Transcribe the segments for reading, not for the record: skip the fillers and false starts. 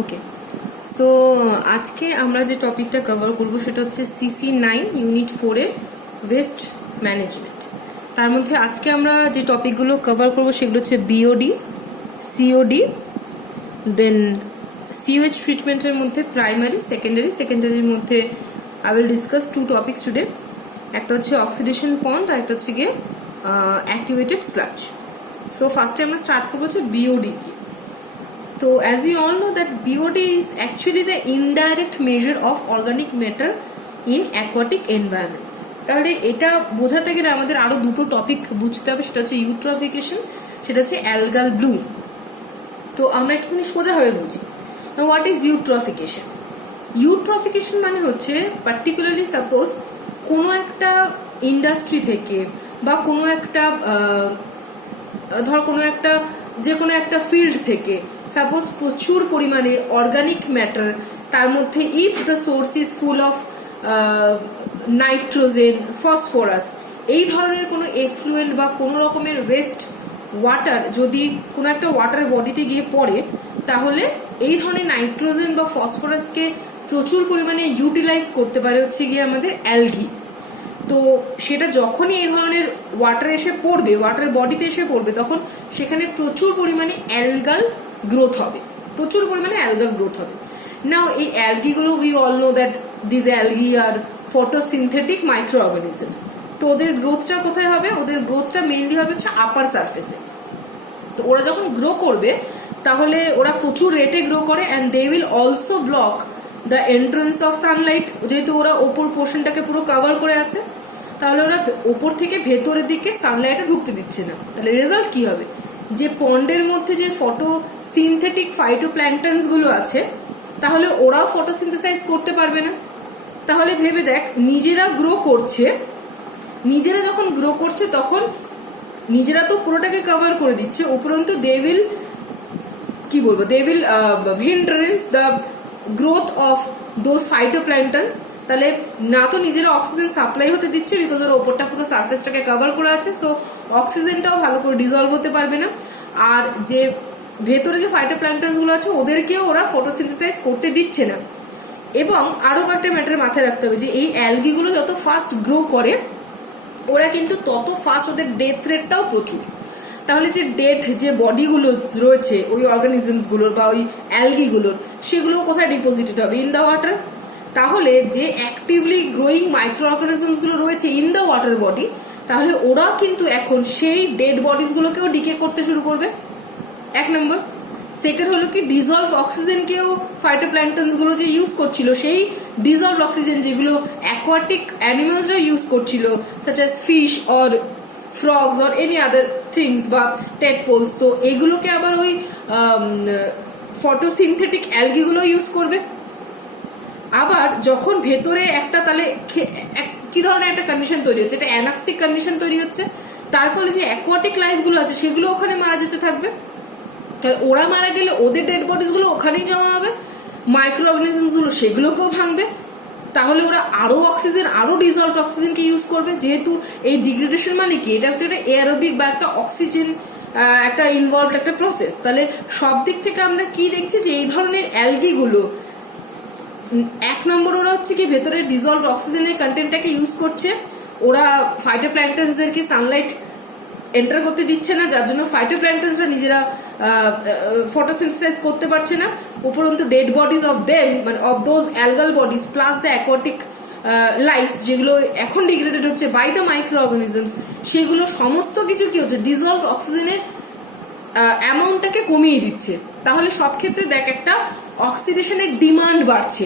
ওকে, so আজকে আমরা যে টপিকটা কভার করব সেটা হচ্ছে CC9 ইউনিট 4 এর ওয়েস্ট ম্যানেজমেন্ট। তার মধ্যে আজকে আমরা যে টপিকগুলো কভার করব সেগুলো হচ্ছে বিওডি, সিওডি, দেন সিওএইচ ট্রিটমেন্টের মধ্যে প্রাইমারি, সেকেন্ডারির মধ্যে I will discuss two topics today. একটা হচ্ছে অক্সিডেশন পন্ড আর একটা হচ্ছে গিয়ে অ্যাক্টিভেটেড স্লাজ। সো ফার্স্টে আমরা স্টার্ট করবো হচ্ছে বিওডি দিয়ে। So as we all know that BOD is actually the indirect measure of organic matter in aquatic environments. তাহলে এটা বোঝাতে গেলে আমাদের আরো দুটো টপিক বুঝতে হবে, সেটা হচ্ছে ইউট্রফিকেশন, সেটা হচ্ছে অ্যালগাল ব্লুম। তো আমরা একটুখানি সোজাভাবে বুঝি। What is ইউট্রফিকেশন? ইউট্রফিকেশন মানে হচ্ছে পার্টিকুলারলি সাপোজ কোনো একটা ইন্ডাস্ট্রি থেকে বা কোনো একটা যে কোনো একটা ফিল্ড থেকে সাপোজ প্রচুর পরিমাণে অর্গানিক ম্যাটার, তার মধ্যে if the source is full of nitrogen, phosphorus, এই ধরনের কোনো এফ্লুয়েন্ট বা কোনো রকমের ওয়েস্ট ওয়াটার যদি কোনো একটা ওয়াটার বডিতে গিয়ে পড়ে, তাহলে এই ধরনের নাইট্রোজেন বা ফসফরাসকে প্রচুর পরিমাণে ইউটিলাইজ করতে পারে হচ্ছে গিয়ে আমাদের অ্যালগি। তো সেটা যখনই এই ধরনের ওয়াটার এসে পড়বে, ওয়াটার বডিতে এসে পড়বে, তখন সেখানে প্রচুর পরিমাণে অ্যালগাল গ্রোথ হবে, নাও এই অ্যালগিগুলো we all know that this algae are photosynthetic microorganisms. তো ওদের গ্রোথটা কোথায় হবে? ওদের গ্রোথটা মেইনলি হবে হচ্ছে আপার সারফেসে। তো ওরা যখন গ্রো করবে তাহলে ওরা প্রচুর রেটে গ্রো করে and they will also block the entrance of sunlight. যেহেতু ওরা ওপর পোর্শনটাকে পুরো কভার করে আছে, তাহলে ওরা ওপর থেকে ভেতরের দিকে সানলাইটে ঢুকতে দিচ্ছে না। তাহলে রেজাল্ট কি হবে? যে পন্ডের মধ্যে যে ফটোসিনথেটিক ফাইটোপ্ল্যাঙ্কটনস গুলো আছে, তাহলে ওরাও ফটোসিনথেসাইজ করতে পারবে না। তাহলে ভেবে দেখ, নিজেরা যখন গ্রো করছে তখন নিজেরা তো পুরোটাকে কভার করে দিচ্ছে, উপরন্তু they will hindrance the growth of those phytoplanktons. তাহলে না তো নিজেরা অক্সিজেন সাপ্লাই হতে দিচ্ছে, বিকজ ওর ওপরটা পুরো সারফেসটাকে কভার করে আছে, সো অক্সিজেনটাও ভালো করে ডিজলভ হতে পারবে না। আর যে ভেতরে যে ফাইটোপ্ল্যাঙ্কটনস গুলো আছে ওদেরকেও ওরা ফটোসিনথেসাইজ করতে দিচ্ছে না। এবং আরো কয়েকটা ম্যাটার মাথায় রাখতে হবে যে এই অ্যালগিগুলো যত ফাস্ট গ্রো করে, ওরা কিন্তু তত ফাস্ট ওদের ডেথ রেটটাও প্রচুর। তাহলে যে ডেড যে বডিগুলো রয়েছে ওই অর্গানিজমস গুলোর বা ওই অ্যালগিগুলোর, সেগুলো কোথায় ডিপোজিটেড হবে? In the water. তাহলে যে অ্যাক্টিভলি গ্রোয়িং মাইক্রো অর্গানিজমস গুলো রয়েছে ইন দ্য ওয়াটার বডি, তাহলে ওরা কিন্তু এখন সেই ডেড বডিজ গুলোকেও ডিকে করতে শুরু করবে, এক নম্বর। সেকেন্ড হলো কি, ডিজলভ অক্সিজেনকেও ফাইটোপ্ল্যাঙ্কটনস গুলো যে ইউজ করছিল, সেই ডিজলভ অক্সিজেন যেগুলো অ্যাকোয়াটিক অ্যানিমালসরা ইউজ করছিল, such as fish or frogs or any other things বা টেডপোলস, তো এগুলোকে আবার ওই ফটোসিনথেটিক অ্যালগিগুলো ইউজ করবে। আবার যখন ভেতরে একটা, তাহলে কি ধরনের একটা কন্ডিশন তৈরি হচ্ছে? এটা অ্যানাক্সিক কন্ডিশন তৈরি হচ্ছে। তার ফলে যে অ্যাকোয়াটিক লাইফ গুলো আছে সেগুলো ওখানে মারা যেতে থাকবে। তাহলে ওরা মারা গেলে ওদের ডেড বডিজ গুলো ওখানেই জমা হবে, মাইক্রো অর্গানিজমস গুলো সেগুলোকেও ভাঙবে। তাহলে ওরা আরো ডিজলভ অক্সিজেনকে ইউজ করবে। যেহেতু এই ডিগ্রেডেশন মানে কি, এটা হচ্ছে একটা এয়ারোবিক বা একটা অক্সিজেন একটা ইনভলভড একটা প্রসেস। তাহলে সব দিক থেকে আমরা কি দেখছি যে এই ধরনের অ্যালগি গুলো, এক নম্বর ওরা হচ্ছে কি ভেতরে ডিজলভ অক্সিজেনের কন্টেন্টটাকে ইউজ করছে, ওরা ফাইটোপ্ল্যাঙ্কটনসদেরকে সানলাইট এন্টার করতে দিচ্ছে না, যার জন্য ফাইটোপ্ল্যাঙ্কটনসরা নিজেরা ফটোসিনথেসাইজ করতে পারছে না। উপরন্তু ডেড বডিজ অফ দেম, মানে of those algal bodies plus the aquatic life যেগুলো এখন ডিগ্রেডেড হচ্ছে বাই দ্য মাইক্রো অর্গানিজমস, সেগুলো সমস্ত কিছু কি হচ্ছে, ডিজলভ অক্সিজেনের অ্যামাউন্টটাকে কমিয়ে দিচ্ছে। তাহলে সব ক্ষেত্রে দেখ, একটা অক্সিডেশনের ডিমান্ড বাড়ছে।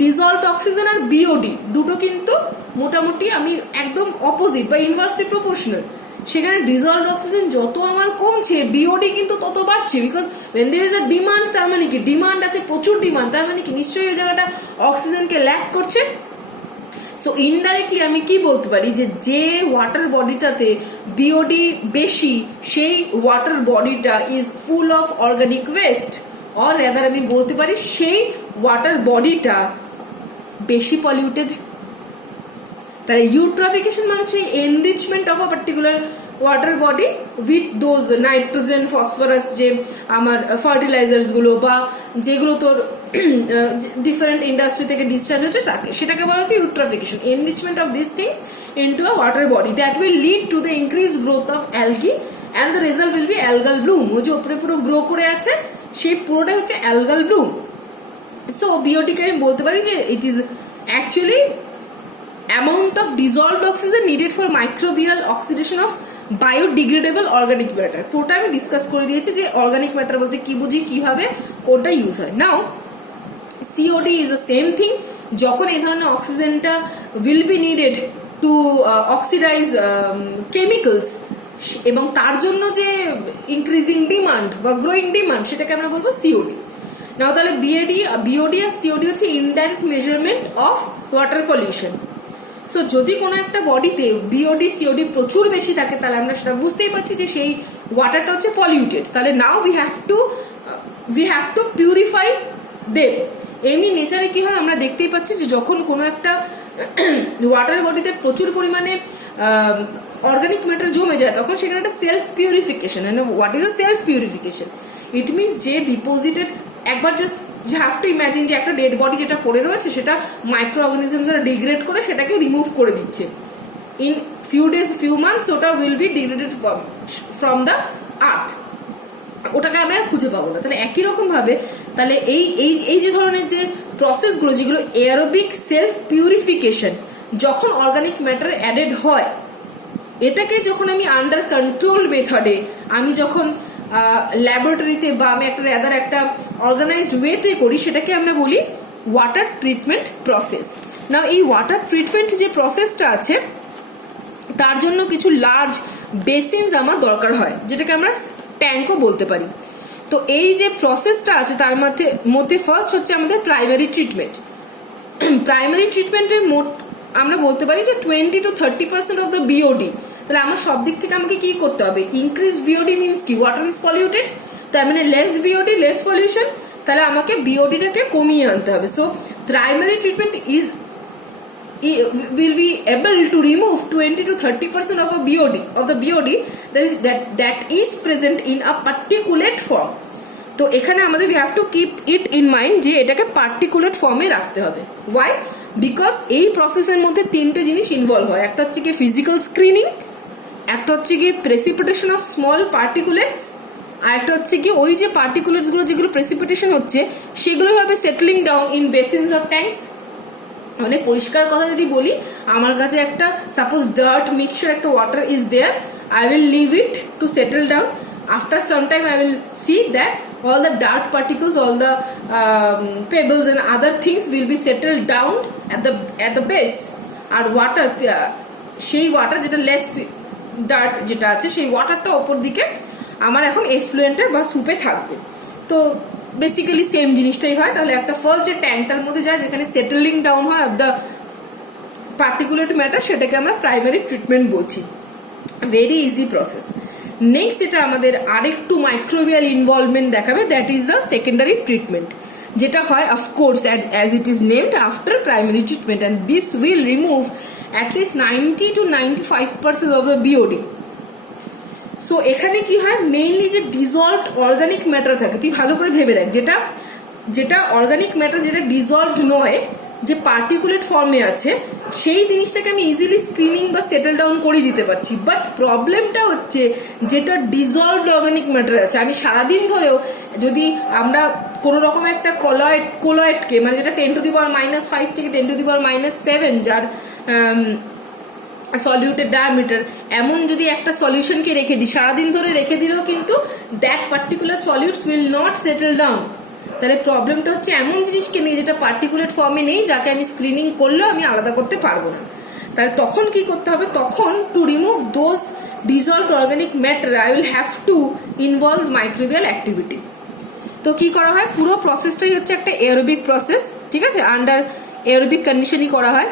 ডিজলভড অক্সিজেন আর বিওডি দুটো কিন্তু মোটামুটি আমি একদম অপোজিট বা ইনভার্সলি প্রপোর্শনাল। সেখানে ডিজলভড অক্সিজেন যত আমার কমছে, বিওডি কিন্তু তত বাড়ছে, because when there is a demand, তার মানে কি ডিমান্ড আছে, প্রচুর ডিমান্ড, তার মানে কি নিশ্চয়ই ওই জায়গাটা অক্সিজেনকে ল্যাক করছে। সো ইনডাইরেক্টলি আমি কি বলতে পারি যে ওয়াটার বডিটাতে বিওডি বেশি, সেই ওয়াটার বডিটা is full of organic West, or rather আমি বলতে পারি সেই ওয়াটার বডিটা বেশি পলিউটেড। তাহলে ইউট্রফিকেশন মানে হচ্ছে enrichment of a particular water body with those nitrogen phosphorus যে আমার ফার্টিলাইজার্স গুলো বা যেগুলো তোর ডিফারেন্ট ইন্ডাস্ট্রি থেকে ডিসচার্জ হচ্ছে তাকে, সেটাকে বলা হচ্ছে eutrophication, enrichment of this things into a water body that will lead to the increased growth of algae and the result will be algal bloom. ওই যে উপরে পুরো গ্রো করে আছে সেই পুরোটা হচ্ছে algal bloom. So BOD কে আমি বলতে পারি যে it is actually amount of dissolved oxygen needed for microbial oxidation of biodegradable organic matter. পুরোটা আমি ডিসকাস করে দিয়েছি যে অর্গানিক ম্যাটার বলতে কি বুঝি, কিভাবে কোনটা ইউজ হয়। নাও COD is the same thing. যখন এই ধরনের অক্সিজেনটা will be needed to oxidize chemicals এবং তার জন্য যে ইনক্রিজিং ডিমান্ড বা গ্রোয়িং ডিমান্ড সেটাকে আমরা বলবো সিওডি। নাও তাহলে বিওডি আর সিওডি হচ্ছে indirect measurement of water pollution. So যদি কোনো একটা বডিতে বিওডি সিওডি প্রচুর বেশি থাকে তাহলে আমরা সেটা বুঝতেই পারছি যে সেই ওয়াটারটা হচ্ছে পলিউটেড। তাহলে now we have to purify them. এমনি নেচারে কি হয় আমরা দেখতেই পাচ্ছি যে যখন কোনো একটা ওয়াটার বডিতে প্রচুর পরিমাণে অর্গানিক ম্যাটার জমে যায় তখন সেখানে একটা self purification. What is a self purification? It means যে ডিপোজিটেড একবার just you have to imagine যে একটা ডেড বডি যেটা পড়ে রয়েছে সেটা মাইক্রো অর্গানিজমসরা ডিগ্রেড করে সেটাকে রিমুভ করে দিচ্ছে। In few days few months ওটা will be degraded from the earth, ওটাকে আমি আর খুঁজে পাবো না। তাহলে একই রকম ভাবে তাহলে এই যে ধরনের যে প্রসেসগুলো যেগুলো এয়ারোবিক সেলফ পিউরিফিকেশন, যখন অর্গানিক ম্যাটার অ্যাডেড হয় এটাকে যখন আমি আন্ডার কন্ট্রোল মেথডে আমি যখন ল্যাবরেটরিতে বা আমি একটা অর্গানাইজড ওয়েতে করি সেটাকে আমরা বলি ওয়াটার ট্রিটমেন্ট প্রসেস। না এই ওয়াটার ট্রিটমেন্ট যে প্রসেসটা আছে তার জন্য কিছু লার্জ বেসিনস আমার দরকার হয় যেটাকে আমরা ট্যাঙ্কও বলতে পারি। তো এই যে প্রসেসটা আছে তার মধ্যে ফার্স্ট হচ্ছে আমাদের প্রাইমারি ট্রিটমেন্ট। প্রাইমারি ট্রিটমেন্টের মোট আমরা বলতে পারি যে 20 to 30% অফ দ্য বিওডি। তাহলে আমার সব দিক থেকে আমাকে কি করতে হবে? ইনক্রিজ বিওডি মিনস কি ওয়াটার ইজ পলিউটেড, তার মানে লেস বিওডি লেস পলিউশন, তাহলে আমাকে বিওডিটাকে কমিয়ে আনতে হবে। So primary treatment will be able to remove 20 to 30% of the BOD that is present in a particulate form. তো এখানে আমাদের we have to keep it in mind যে এটাকে particulate ফর্মে রাখতে হবে। Why? Because এই প্রসেসের মধ্যে তিনটে জিনিস ইনভলভ হয়। একটা হচ্ছে কি ফিজিক্যাল স্ক্রিনিং, একটা হচ্ছে কি প্রেসিপিটেশন অফ স্মল পার্টিকুলেটস, আর একটা হচ্ছে কি ওই যে পার্টিকুলেটস গুলো যেগুলো প্রেসিপিটেশন হচ্ছে সেগুলো হবে settling down in basins of tanks. মানে পরিষ্কার কথা যদি বলি, আমার কাছে একটা সাপোজ ডার্ট মিক্সচার একটা water is there, I will leave it to settle down. After some time I will see that all the dirt particles, all the pebbles and other things will be settled down at the base. আর water সেই water যেটা less dirt যেটা আছে সেই ওয়াটারটা ওপর দিকে আমার এখন এফ্লুয়েন্টে বা সুপে থাকবে। তো বেসিক্যালি সেম জিনিসটাই হয়। তাহলে একটা ফার্স্ট যে ট্যাঙ্কটার মধ্যে যায় যেখানে সেটেলিং ডাউন হয় অফ দ্য পার্টিকুলেট ম্যাটার সেটাকে আমরা প্রাইমারি ট্রিটমেন্ট বলছি। Very easy process. নেক্সট যেটা আমাদের আরেকটু মাইক্রোবিয়াল ইনভলভমেন্ট দেখাবে that is the secondary treatment, যেটা হয় of course as it is named after primary treatment, and this will remove at least 90 to 95% of the BOD. So এখানে কি হয়, মেইনলি যে ডিজলভড অর্গানিক ম্যাটার থাকে, তুই ভালো করে ভেবে দেখ, যেটা অর্গানিক ম্যাটার যেটা ডিজলভড নয়, যে পার্টিকুলেট ফর্মে আছে, সেই জিনিসটাকে আমি ইজিলি স্ক্রিনিং বা সেটেল ডাউন করে দিতে পারছি। বাট প্রবলেমটা হচ্ছে যেটা ডিজলভড অর্গানিক ম্যাটার আছে, আমি সারাদিন ধরেও যদি আমরা কোনো রকম একটা কোলয়েডকে মানে যেটা 10 to the power -5 থেকে 10 to the power -7 যার সলিউটেড ডায়ামিটার, এমন যদি একটা সলিউশনকে রেখে দিই, সারাদিন ধরে রেখে দিলেও কিন্তু that particular সলিউটস will not settle down. তাহলে প্রবলেমটা হচ্ছে এমন জিনিসকে নিয়ে যেটা পার্টিকুলেট ফর্মে নেই, যাকে আমি স্ক্রিনিং করলেও আমি আলাদা করতে পারবো না। তাহলে তখন কি করতে হবে? তখন to remove those dissolved organic matter I will have to involve microbial activity. তো কি করা হয়, পুরো প্রসেসটাই হচ্ছে একটা এরোবিক প্রসেস, ঠিক আছে, আন্ডার এরোবিক কন্ডিশনই করা হয়।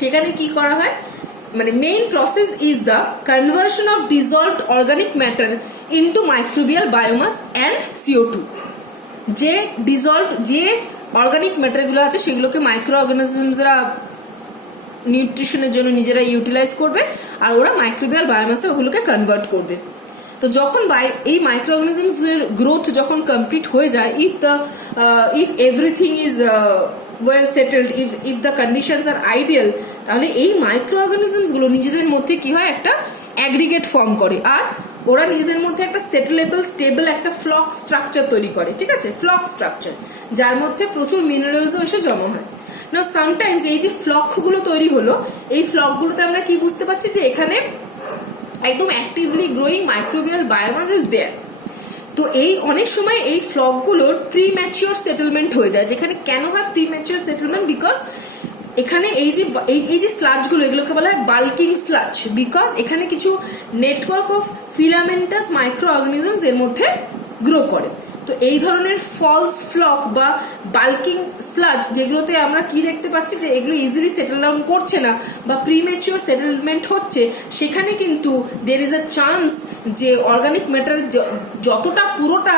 সেখানে কি করা হয়, মানে main process is the conversion of dissolved organic matter into microbial biomass and CO2। যে ডিজলভড যে অর্গানিক ম্যাটারগুলো আছে সেগুলোকে মাইক্রো অর্গানিজমসরা নিউট্রিশনের জন্য নিজেরা ইউটিলাইজ করবে আর ওরা মাইক্রোবিয়াল বায়োমাসে ওগুলোকে কনভার্ট করবে। তো যখন এই মাইক্রো অর্গানিজমস এর গ্রোথ যখন কমপ্লিট হয়ে যায়, if everything is well settled, if the conditions are ideal, তাহলে এই মাইক্রো অর্গানিজমস গুলো নিজেদের মধ্যে কি হয়, একটা অ্যাগ্রিগেট ফর্ম করে আর ওরা নিজেদের মধ্যে একটা সেটেলেবল স্টেবল একটা ফ্লক স্ট্রাকচার তৈরি করে। ঠিক আছে, ফ্লক স্ট্রাকচার, যার মধ্যে প্রচুর মিনারেলসও এসে জমা হয়। না সামটাইমস এই যে ফ্লক গুলো তৈরি হলো, এই ফ্লক গুলোতে আমরা কি বুঝতে পারছি যে এখানে একদম actively growing microbial biomass is there. তো এই অনেক সময় এই ফ্লক গুলোর প্রিম্যাচিওর সেটেলমেন্ট হয়ে যায়। যেখানে কেন হয় প্রিম্যাচিওর সেটেলমেন্ট? বিকজ এখানে এই যে স্লাজ গুলো, এগুলোকে বলা হয় বাল্কিং স্লাজ, বিকজ এখানে কিছু network of filamentous micro organisms এর মধ্যে গ্রো করে। তো এই ধরনের ফলস ফ্লক বা বাল্কিং স্লাজ যেগুলোতে আমরা কি দেখতে পাচ্ছি যে এগুলো ইজিলি সেটেল ডাউন করছে না বা প্রিম্যাচিওর সেটেলমেন্ট হচ্ছে, সেখানে কিন্তু দের ইজ আ চান্স যে অর্গানিক ম্যাটার যতটা পুরোটা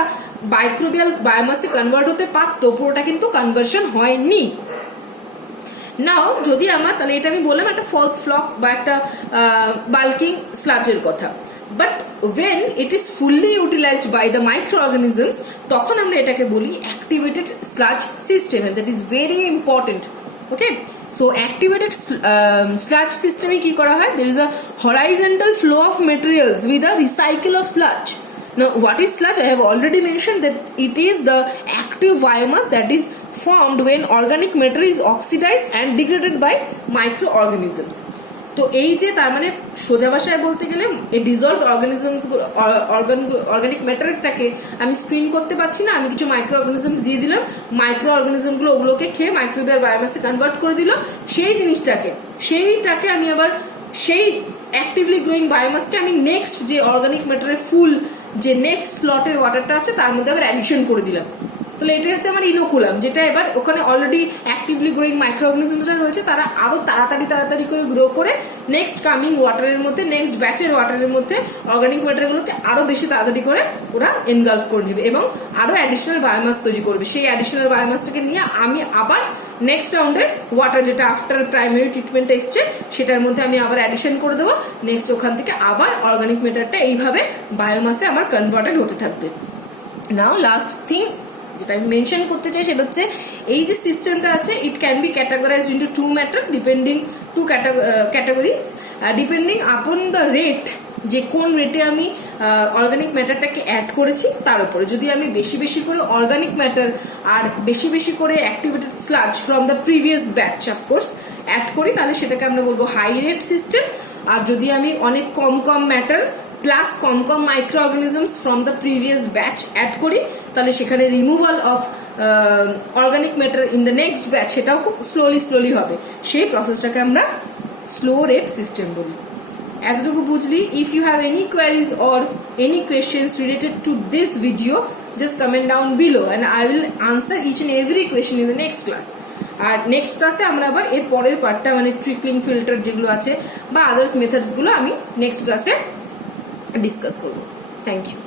মাইক্রোবিয়াল বায়োমাসে কনভার্ট হতে পারতো, পুরোটা কিন্তু কনভার্সন হয়নি। নাও যদি আমার, তাহলে এটা আমি বললাম একটা ফলস ফ্লক বা একটা বাল্কিং স্লাজের কথা। But when it is fully utilized by the microorganisms, তখন আমরা এটাকে বলি activated sludge system, and that is very important. Okay, so activated sludge system এ কি করা হয়? There is a horizontal flow of materials with a recycle of sludge. Now what is sludge? I have already mentioned that it is the active biomass that is formed when organic matter is oxidized and degraded by microorganisms. তো এই যে তার মানে সোজা ভাষায় বলতে গেলে এই ডিজলভড অর্গানিক ম্যাটারটাকে আমি স্ক্রিন করতে পারছি না, আমি কিছু মাইক্রো অর্গানিজম দিয়ে দিলাম, মাইক্রো অর্গানিজম গুলো ওগুলোকে খেয়ে মাইক্রোবিয়াল বায়োমাসে কনভার্ট করে দিল। সেইটাকে আমি আবার সেই অ্যাক্টিভলি গ্রোয়িং বায়োমাসকে আমি নেক্সট যে অর্গানিক ম্যাটারের ফুল যে নেক্সট স্লটের ওয়াটারটা আছে তার মধ্যে আবার অ্যাডিশন করে দিলাম। তাহলে এটা হচ্ছে আমার ইনোকুলাম, যেটা এবার ওখানে অলরেডি অ্যাক্টিভলি গ্রোয়িং মাইক্রো অর্গানিজমসরা রয়েছে, তারা আরো তাড়াতাড়ি করে গ্রো করে নেক্সট কামিং ওয়াটারের মধ্যে, নেক্সট ব্যাচের ওয়াটারের মধ্যে অর্গানিক ম্যাটারগুলোকে আরো বেশি তাড়াতাড়ি করে ওরা এনগালফ করে নেবে এবং আরো অ্যাডিশনাল বায়োমাস তৈরি করবে। সেই অ্যাডিশনাল বায়োমাসটাকে নিয়ে আমি আবার নেক্সট রাউন্ডের ওয়াটার, যেটা আফটার প্রাইমারি ট্রিটমেন্ট এসছে, সেটার মধ্যে আমি আবার অ্যাডিশন করে দেবো। নেক্সট ওখান থেকে আবার অর্গানিক ম্যাটারটা এইভাবে বায়োমাসে আমার কনভার্টেড হতে থাকবে। নাও লাস্ট থিং যেটা আমি মেনশন করতে চাই সেটা হচ্ছে এই যে সিস্টেমটা আছে, it can be categorized into two categories depending upon the rate, যে কোন রেটে আমি অর্গানিক ম্যাটারটাকে অ্যাড করেছি তার উপরে। যদি আমি বেশি করে অর্গানিক ম্যাটার আর বেশি করে activated sludge from the previous batch of course add করি, তাহলে সেটাকে আমরা বলবো হাই রেট সিস্টেম। আর যদি আমি অনেক কম ম্যাটার প্লাস কম microorganisms from the previous batch add করি, তাহলে সেখানে removal of organic matter in the next batch সেটাও খুব স্লোলি হবে। সেই প্রসেসটাকে আমরা স্লো রেট সিস্টেম বলি। এতটুকু বুঝলি? If you have any queries or any questions related to this video, just comment down below and I will answer each and every question in the next class. আর next ক্লাসে আমরা আবার এর পরের পার্টটা মানে ট্রিকলিং ফিল্টার যেগুলো আছে বা আদার্স মেথডস গুলো আমি নেক্সট ক্লাসে ডিসকাস করবো। Thank you.